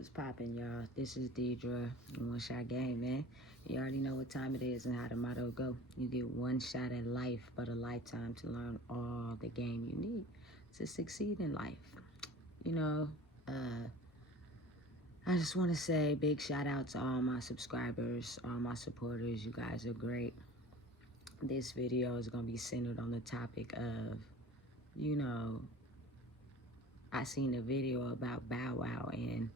What's poppin', y'all? This is Deidre, One Shot Game, man. You already know what time it is and how the motto go. You get one shot at life, but a lifetime to learn all the game you need to succeed in life. You know, I just want to say big shout out to all my subscribers, all my supporters. You guys are great. This video is going to be centered on the topic of, you know, I seen a video about Bowwow and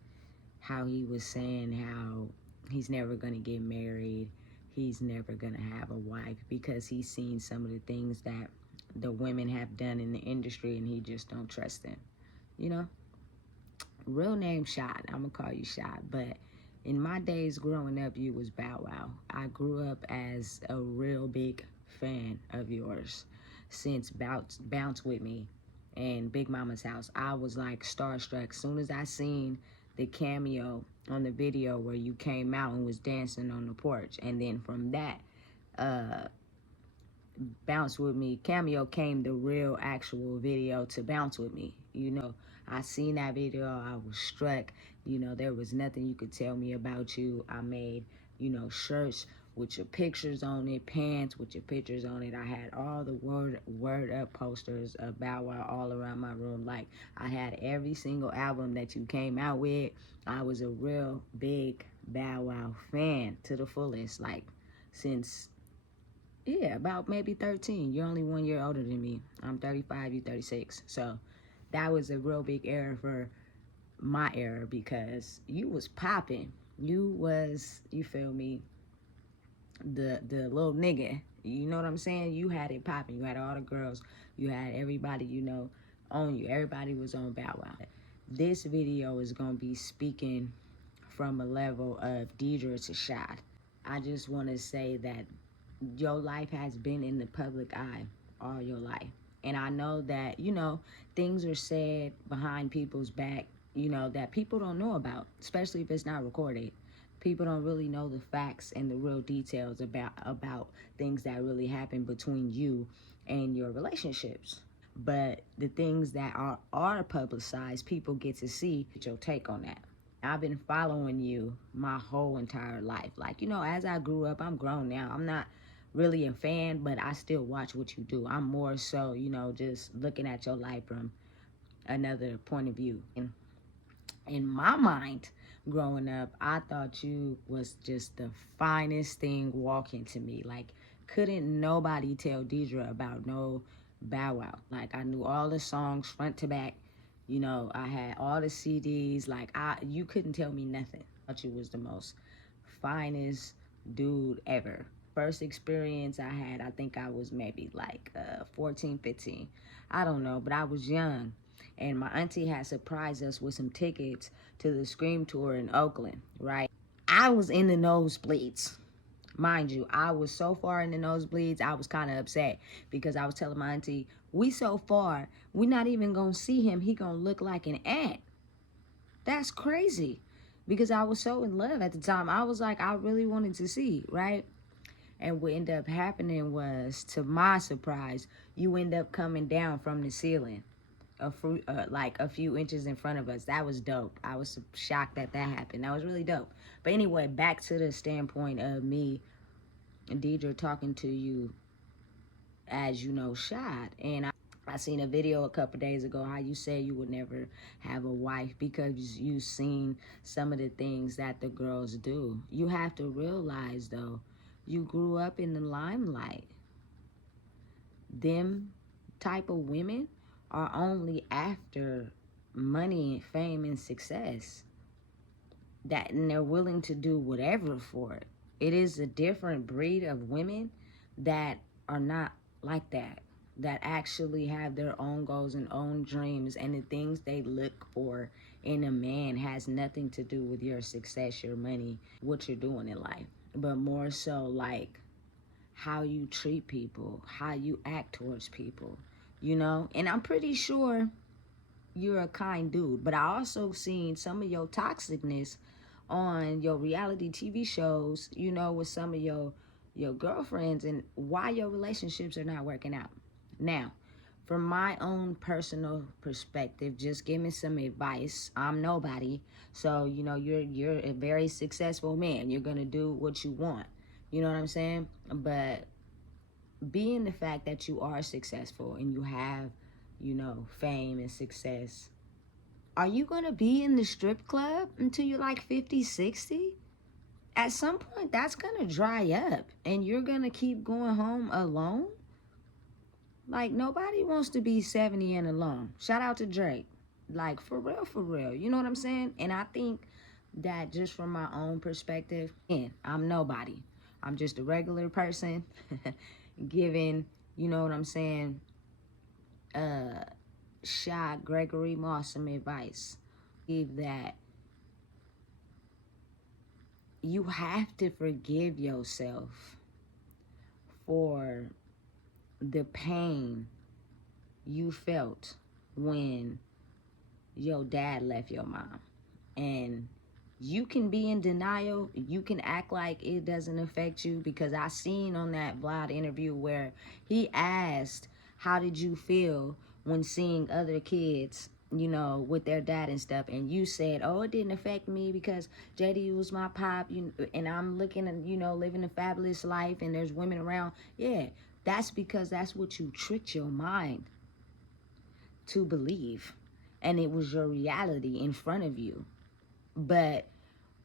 how he was saying how he's never going to get married, he's never going to have a wife because he's seen some of the things that the women have done in the industry and he just don't trust them. You know, real name Shot, I'm gonna call you Shot, but in my days growing up, you was Bowwow. I grew up as a real big fan of yours since Bounce With Me and Big Mama's House. I was like starstruck soon as I seen the cameo on the video where you came out and was dancing on the porch. And then from that Bounce With Me cameo came the real actual video to Bounce With Me. You know, I seen that video, I was struck. You know, there was nothing you could tell me about you. I made, you know, shirts with your pictures on it, pants with your pictures on it. I had all the word up posters of Bowwow all around my room. Like, I had every single album that you came out with. I was a real big Bowwow fan to the fullest, like, since, yeah, about maybe 13. You're only 1 year older than me. I'm 35, you 36. So that was a real big era for my era because you was popping. You was, you feel me, the little nigga, you know what I'm saying? You had it popping. You had all the girls, you had everybody, you know, on you. Everybody was on Bowwow. This video is gonna be speaking from a level of Deidre to Shad. I just want to say that your life has been in the public eye all your life, and I know that, you know, things are said behind people's back, you know, that people don't know about, especially if it's not recorded. People don't really know the facts and the real details about things that really happen between you and your relationships. But the things that are publicized, people get to see your take on that. I've been following you my whole entire life. Like, you know, as I grew up, I'm grown now. I'm not really a fan, but I still watch what you do. I'm more so, you know, just looking at your life from another point of view. And in my mind, growing up, I thought you was just the finest thing walking to me. Like, couldn't nobody tell Deidre about no Bowwow. Like, I knew all the songs front to back. You know, I had all the CDs. Like, you couldn't tell me nothing. I thought you was the most finest dude ever. First experience I had, I think I was maybe like 14, 15. I don't know, but I was young. And my auntie had surprised us with some tickets to the Scream Tour in Oakland, right? I was in the nosebleeds. Mind you, I was so far in the nosebleeds, I was kind of upset because I was telling my auntie, we so far, we not even going to see him. He going to look like an ant. That's crazy because I was so in love at the time. I was like, I really wanted to see, right? And what ended up happening was, to my surprise, you end up coming down from the ceiling like a few inches in front of us. That was dope. I was shocked that happened. That was really dope. But anyway, back to the standpoint of me and Deidre talking to you as, you know, Shad. And I seen a video a couple days ago how you said you would never have a wife because you seen some of the things that the girls do. You have to realize, though, you grew up in the limelight. Them type of women are only after money, fame, and success. And they're willing to do whatever for it. It is a different breed of women that are not like that, that actually have their own goals and own dreams, and the things they look for in a man has nothing to do with your success, your money, what you're doing in life, but more so like how you treat people, how you act towards people, you know? And I'm pretty sure you're a kind dude, but I also seen some of your toxicness on your reality TV shows, you know, with some of your girlfriends, and why your relationships are not working out. Now, from my own personal perspective, just give me some advice. I'm nobody. So, you know, you're a very successful man. You're gonna do what you want. You know what I'm saying? But being the fact that you are successful and you have, you know, fame and success, are you gonna be in the strip club until you're like 50, 60? At some point that's gonna dry up and you're gonna keep going home alone. Like, nobody wants to be 70 and alone. Shout out to Drake. Like, for real, for real. You know what I'm saying? And I think that just from my own perspective, and I'm nobody. I'm just a regular person giving, you know what I'm saying, Shot Gregory Moss some advice. Believe that you have to forgive yourself for the pain you felt when your dad left your mom. And you can be in denial, you can act like it doesn't affect you, because I seen on that Vlad interview where he asked, how did you feel when seeing other kids, you know, with their dad and stuff, and you said, oh, it didn't affect me because JD was my pop, and I'm looking at, you know, living a fabulous life and there's women around. Yeah, that's because that's what you tricked your mind to believe, and it was your reality in front of you. But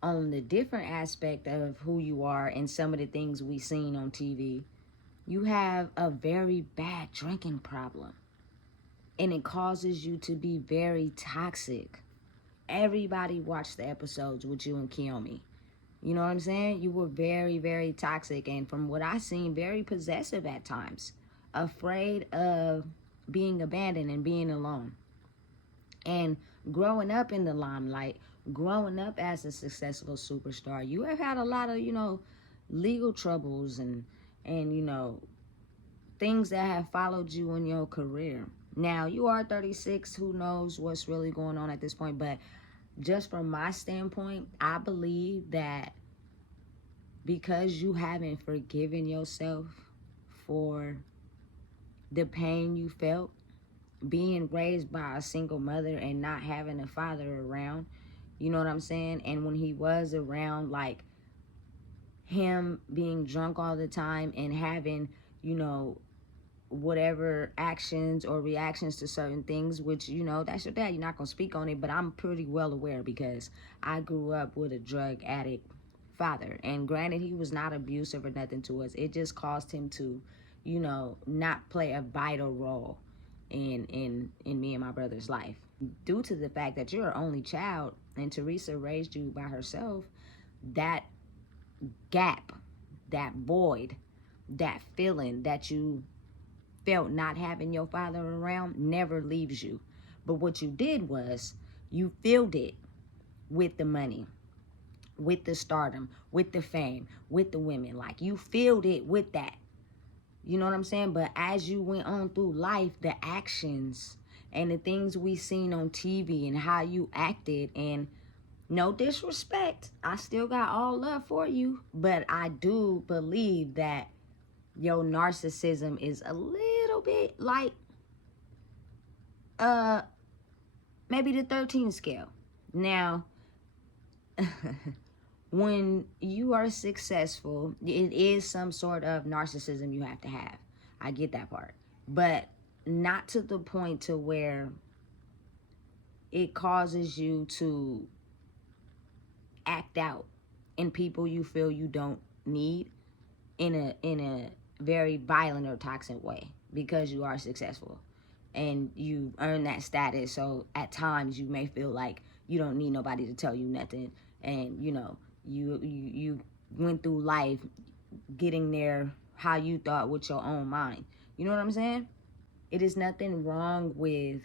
on the different aspect of who you are and some of the things we seen on TV, you have a very bad drinking problem, and it causes you to be very toxic. Everybody watched the episodes with you and Kiyomi. You know what I'm saying? You were very, very toxic, and from what I seen, very possessive at times, afraid of being abandoned and being alone. And growing up in the limelight, growing up as a successful superstar, you have had a lot of, you know, legal troubles and you know, things that have followed you in your career. Now, you are 36, who knows what's really going on at this point, but just from my standpoint, I believe that because you haven't forgiven yourself for the pain you felt, being raised by a single mother and not having a father around, you know what I'm saying? And when he was around, like, him being drunk all the time and having, you know, whatever actions or reactions to certain things, which, you know, that's your dad, you're not gonna speak on it, but I'm pretty well aware because I grew up with a drug addict father. And granted, he was not abusive or nothing to us. It just caused him to, you know, not play a vital role in me and my brother's life. Due to the fact that you're an only child and Teresa raised you by herself, that gap, that void, that feeling that you felt not having your father around never leaves you. But what you did was you filled it with the money, with the stardom, with the fame, with the women. Like, you filled it with that. You know what I'm saying? But as you went on through life, the actions and the things we seen on TV and how you acted, and no disrespect, I still got all love for you, but I do believe that your narcissism is a little bit like maybe the 13 scale. Now, when you are successful, it is some sort of narcissism you have to have. I get that part. But not to the point to where it causes you to act out in people you feel you don't need in a very violent or toxic way, because you are successful and you earn that status. So at times you may feel like you don't need nobody to tell you nothing, and you know, you went through life getting there how you thought with your own mind. You know what I'm saying? It is nothing wrong with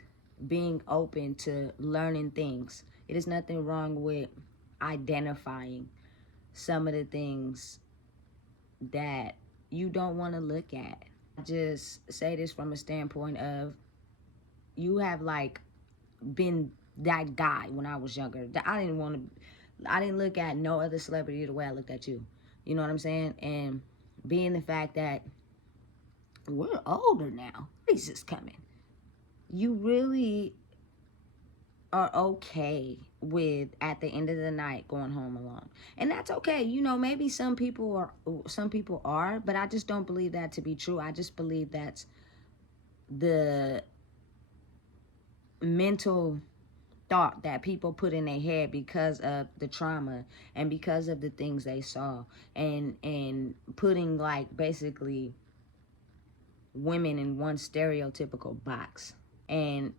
being open to learning things. It is nothing wrong with identifying some of the things that you don't want to look at. I just say this from a standpoint of, you have like been that guy when I was younger. I didn't look at no other celebrity the way I looked at you. You know what I'm saying? And being the fact that we're older now, Jesus coming. you really are okay with, at the end of the night, going home alone. And that's okay. You know, maybe some people are, but I just don't believe that to be true. I just believe that's the mental thought that people put in their head because of the trauma and because of the things they saw, and putting, like, basically women in one stereotypical box. And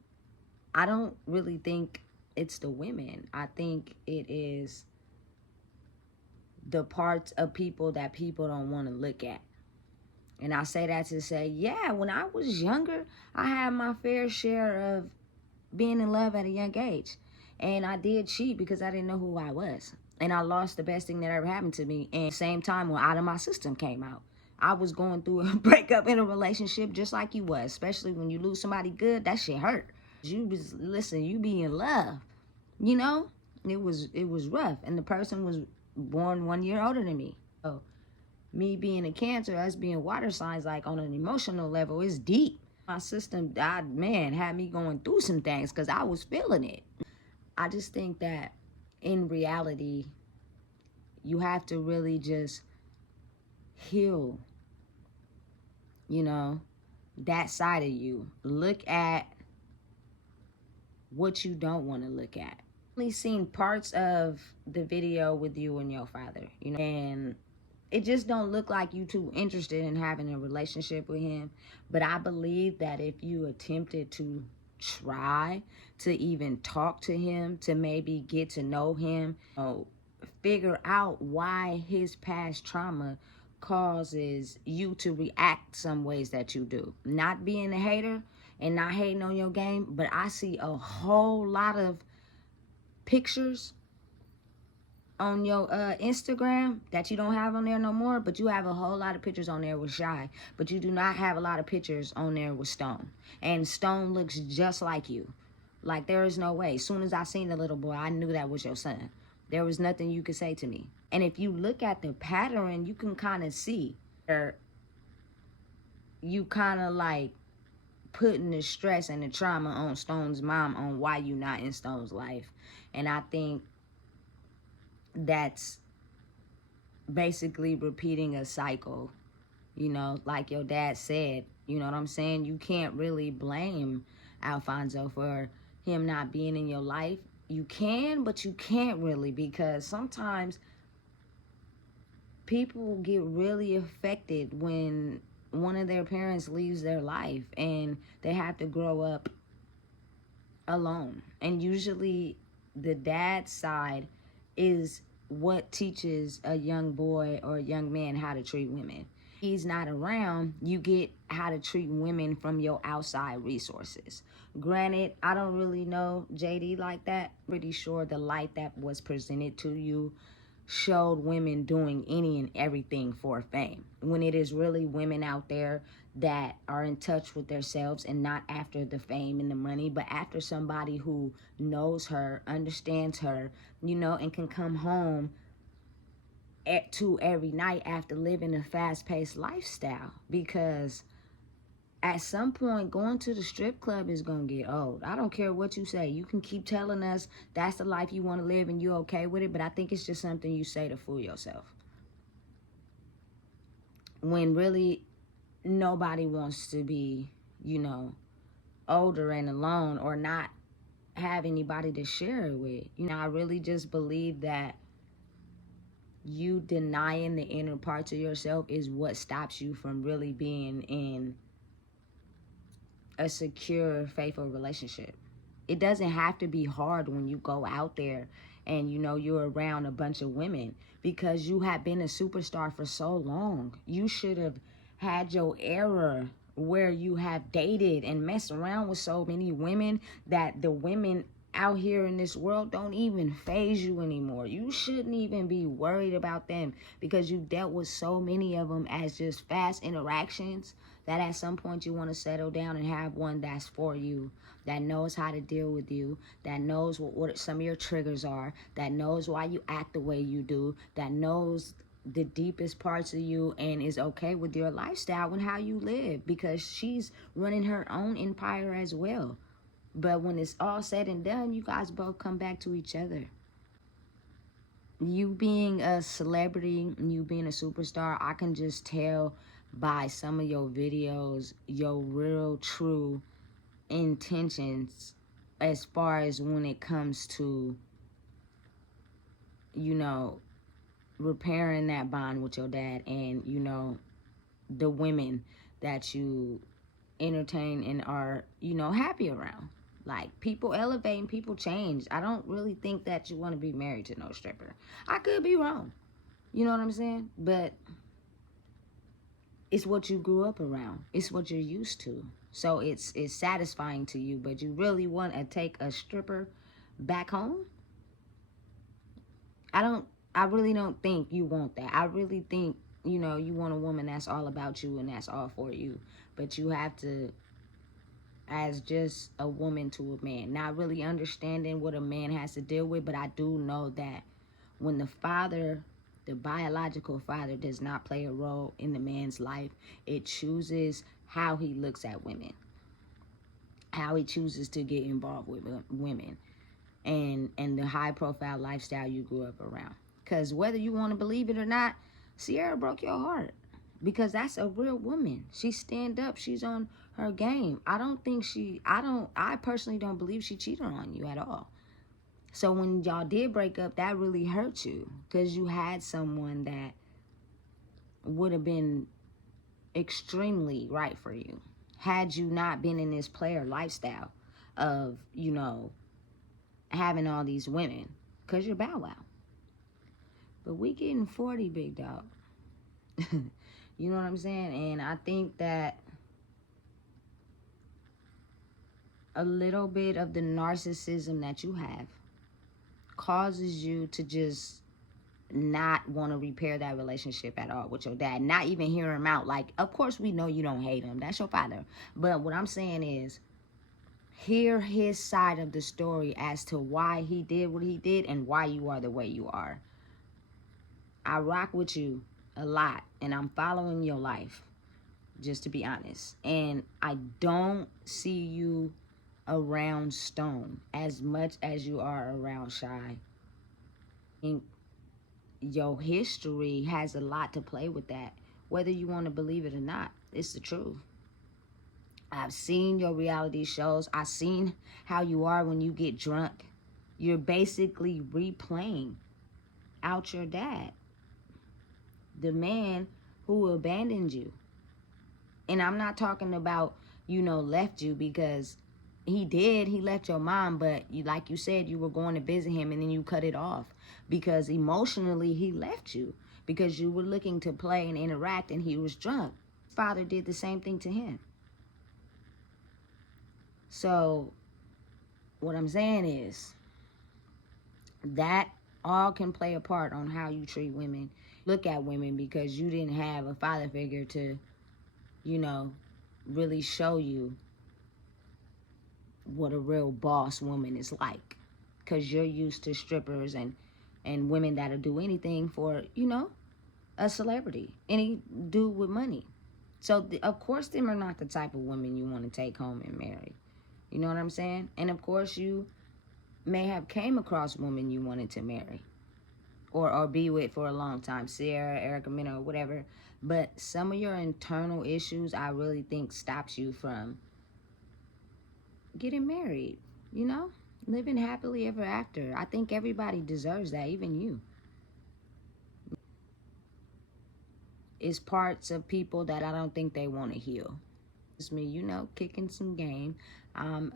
I don't really think it's the women. I think it is the parts of people that people don't want to look at. And I say that to say, yeah, when I was younger, I had my fair share of being in love at a young age. And I did cheat because I didn't know who I was. And I lost the best thing that ever happened to me. And same time, when Out of My System came out, I was going through a breakup in a relationship just like you was. Especially when you lose somebody good, that shit hurt. You be in love, you know? It was rough. And the person was born 1 year older than me. So me being a Cancer, us being water signs, like, on an emotional level, is deep. My system, man, had me going through some things because I was feeling it. I just think that in reality, you have to really just heal, you know, that side of you. Look at what you don't want to look at. I've only seen parts of the video with you and your father, you know, and it just don't look like you too interested in having a relationship with him. But I believe that if you attempted to try to even talk to him, to maybe get to know him, you know, figure out why his past trauma causes you to react some ways that you do. Not being a hater and not hating on your game, but I see a whole lot of pictures on your Instagram that you don't have on there no more, but you have a whole lot of pictures on there with Shy, but you do not have a lot of pictures on there with Stone. And Stone looks just like you. Like, there is no way. As soon as I seen the little boy, I knew that was your son. There was nothing you could say to me. And if you look at the pattern, you can kind of see where you kind of, like, putting the stress and the trauma on Stone's mom on why you not in Stone's life. And I think that's basically repeating a cycle, you know, like your dad said. You know what I'm saying? You can't really blame Alfonso for him not being in your life. You can, but you can't really, because sometimes people get really affected when one of their parents leaves their life and they have to grow up alone. And usually the dad side is what teaches a young boy or a young man how to treat women. He's not around, you get how to treat women from your outside resources. Granted, I don't really know JD like that. Pretty sure the light that was presented to you showed women doing any and everything for fame, when it is really women out there that are in touch with themselves and not after the fame and the money, but after somebody who knows her, understands her, you know, and can come home to every night after living a fast-paced lifestyle. Because at some point, going to the strip club is going to get old. I don't care what you say. You can keep telling us that's the life you want to live and you're okay with it, but I think it's just something you say to fool yourself. When really nobody wants to be, you know, older and alone or not have anybody to share it with. You know, I really just believe that you denying the inner parts of yourself is what stops you from really being in a secure, faithful relationship. It doesn't have to be hard when you go out there and, you know, you're around a bunch of women, because you have been a superstar for so long. You should have had your era where you have dated and messed around with so many women that the women out here in this world don't even phase you anymore. You shouldn't even be worried about them, because you dealt with so many of them as just fast interactions, that at some point you want to settle down and have one that's for you, that knows how to deal with you, that knows what some of your triggers are, that knows why you act the way you do, that knows the deepest parts of you and is okay with your lifestyle and how you live, because she's running her own empire as well. But when it's all said and done, you guys both come back to each other. You being a celebrity, you being a superstar, I can just tell by some of your videos your real true intentions as far as when it comes to, you know, repairing that bond with your dad, and, you know, the women that you entertain and are, you know, happy around. Like, people elevate and people change. I don't really think that you want to be married to no stripper. I could be wrong. You know what I'm saying? But it's what you grew up around. It's what you're used to. So it's satisfying to you, but you really want to take a stripper back home? I really don't think you want that. I really think, you know, you want a woman that's all about you and that's all for you. But you have to, as just a woman to a man, not really understanding what a man has to deal with, but I do know that when the father, the biological father, does not play a role in the man's life, it chooses how he looks at women, how he chooses to get involved with women, and the high profile lifestyle you grew up around. Because whether you want to believe it or not, Sierra broke your heart, because that's a real woman. She stand up, she's on her game. I personally don't believe she cheated on you at all. So when y'all did break up, that really hurt you, because you had someone that would have been extremely right for you had you not been in this player lifestyle of, you know, having all these women, because you're Bow Wow. But we getting 40, big dog. You know what I'm saying? And I think that a little bit of the narcissism that you have causes you to just not want to repair that relationship at all with your dad. Not even hear him out. Like, of course we know you don't hate him. That's your father. But what I'm saying is, hear his side of the story as to why he did what he did and why you are the way you are. I rock with you a lot, and I'm following your life, just to be honest. And I don't see you around Stone as much as you are around Shy. And your history has a lot to play with that, whether you want to believe it or not. It's the truth. I've seen your reality shows. I've seen how you are when you get drunk. You're basically replaying out your dad, the man who abandoned you. And I'm not talking about, you know, left you, because he did. He left your mom, but you, like you said, you were going to visit him and then you cut it off because emotionally he left you, because you were looking to play and interact and he was drunk. Father did the same thing to him. So what I'm saying is that all can play a part on how you treat women, look at women, because you didn't have a father figure to, you know, really show you what a real boss woman is like, because you're used to strippers and women that'll do anything for, you know, a celebrity, any dude with money. So of course them are not the type of women you want to take home and marry. You know what I'm saying? And of course you may have came across women you wanted to marry or be with for a long time, Sierra, Erica Mena, or whatever. But some of your internal issues, I really think, stops you from getting married, you know? Living happily ever after. I think everybody deserves that, even you. It's parts of people that I don't think they want to heal. It's me, you know, kicking some game.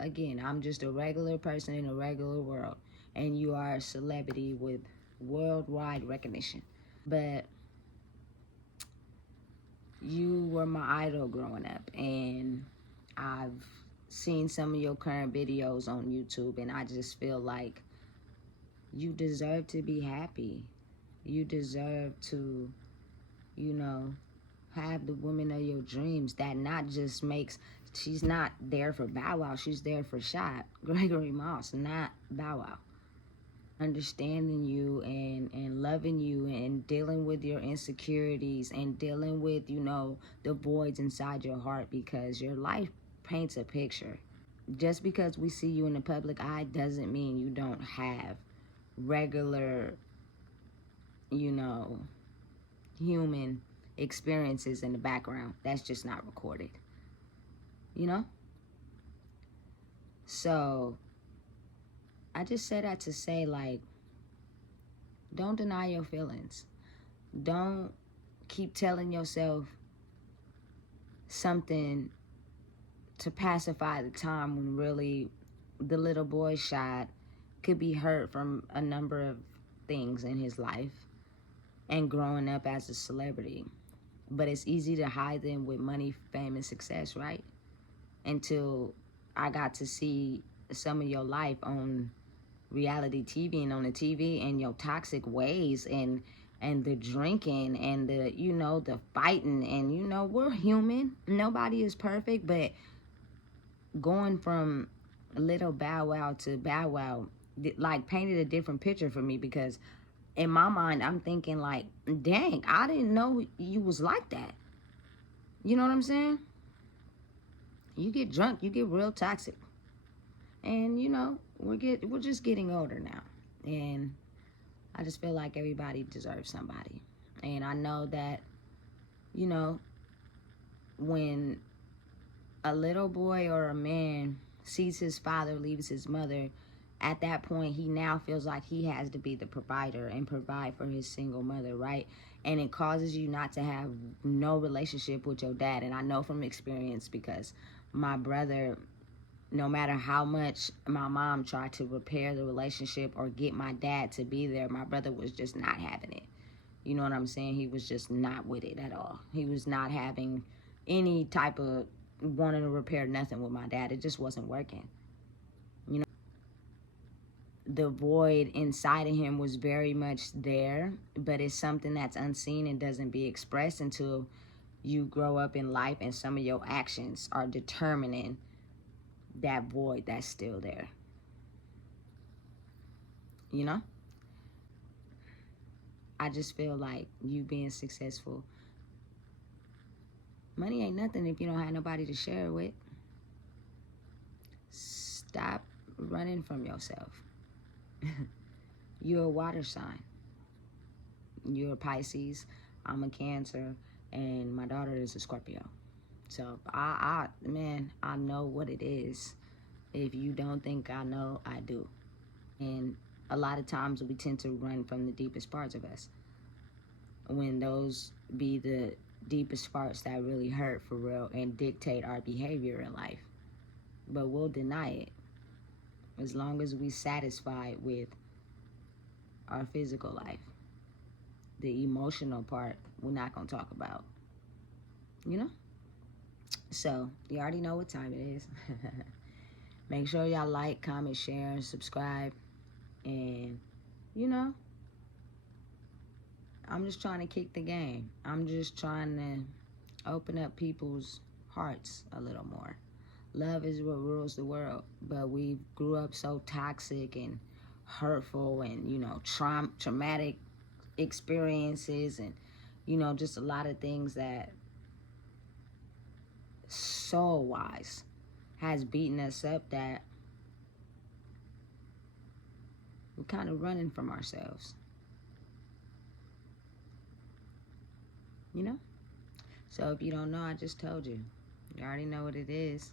Again, I'm just a regular person in a regular world. And you are a celebrity with worldwide recognition. But you were my idol growing up. And I've seen some of your current videos on YouTube, and I just feel like you deserve to be happy. You deserve to, you know, have the woman of your dreams that not just makes, she's not there for Bow Wow, she's there for Shot, Gregory Moss, not Bow Wow. Understanding you and loving you and dealing with your insecurities and dealing with, you know, the voids inside your heart, because your life paints a picture. Just because we see you in the public eye doesn't mean you don't have regular, you know, human experiences in the background. That's just not recorded, you know? So I just say that to say, like, don't deny your feelings. Don't keep telling yourself something to pacify the time when really the little boy shot could be hurt from a number of things in his life and growing up as a celebrity. But it's easy to hide them with money, fame, and success, right? Until I got to see some of your life on reality TV and on the TV, and your toxic ways, and the drinking, and the, you know, the fighting, and, you know, we're human. Nobody is perfect, but going from little Bowwow to Bowwow, like, painted a different picture for me, because in my mind I'm thinking, like, dang, I didn't know you was like that. You know what I'm saying? You get drunk, you get real toxic. And, you know, we're just getting older now. And I just feel like everybody deserves somebody. And I know that, you know, when a little boy or a man sees his father leaves his mother, at that point he now feels like he has to be the provider and provide for his single mother, right? And it causes you not to have no relationship with your dad. And I know from experience, because my brother, no matter how much my mom tried to repair the relationship or get my dad to be there, my brother was just not having it. You know what I'm saying? He was just not with it at all. He was not having any type of wanting to repair nothing with my dad. It just wasn't working. You know, the void inside of him was very much there, but it's something that's unseen and doesn't be expressed until you grow up in life, and some of your actions are determining that void that's still there. You know? I just feel like you being successful, money ain't nothing if you don't have nobody to share it with. Stop running from yourself. You're a water sign. You're a Pisces. I'm a Cancer, and my daughter is a Scorpio. So man, I know what it is. If you don't think I know, I do. And a lot of times we tend to run from the deepest parts of us, when those be the deepest parts that really hurt for real and dictate our behavior in life. But we'll deny it as long as we satisfied with our physical life. The emotional part we're not gonna talk about, you know? So you already know what time it is. Make sure y'all like, comment, share, and subscribe. And, you know, I'm just trying to kick the game. I'm just trying to open up people's hearts a little more. Love is what rules the world, but we grew up so toxic and hurtful, and, you know, traumatic experiences, and, you know, just a lot of things that soul wise has beaten us up, that we're kind of running from ourselves, you know? So if you don't know, I just told you. You already know what it is.